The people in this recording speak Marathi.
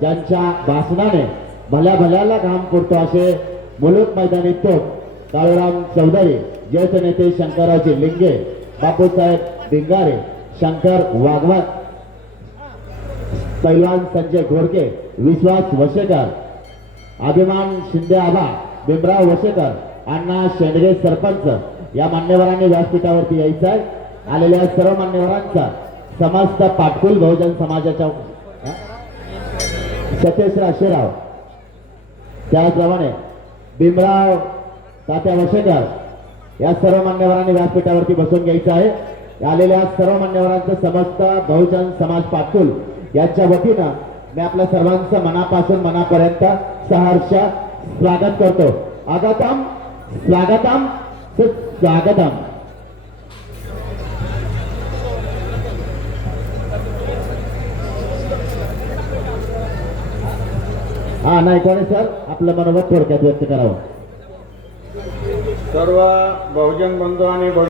ज्यांच्या भाषणाने भल्या भल्याला काम करतो असे मुलुक मैदानी तोप काळूराम चौधरी ज्येष्ठ नेते शंकररावजी लिंगे बापूसाहेब डिंगारे शंकर वाघवात पैलवान संजय घोडके विश्वास वशेकर अभिमान शिंदे आबा भीमराव वशेकर अण्णा शेंडगे सरपंच या मान्यवरांनी व्यासपीठावरती यायचं आहे. आलेल्या सर्व मान्यवरांचा समस्त पाटकुल बहुजन समाजाच्या सतेश राशेराव त्याचप्रमाणे भीमराव तात्या वशेकर या सर्व मान्यवरांनी व्यासपीठावरती बसून घ्यायचं आहे. आलेल्या सर्व मान्यवरांचं समस्त बहुजन समाज पाटकुल यांच्या वतीनं मी आपल्या सर्वांचं मनापासून मनापर्यंत सहर्ष स्वागत करतो. आगतम स्वागतम स्वागतम हा नाही सर? आपलं मनोगत थोडक्यात व्यक्त करावं. सर्व बहुजन बंधू आणि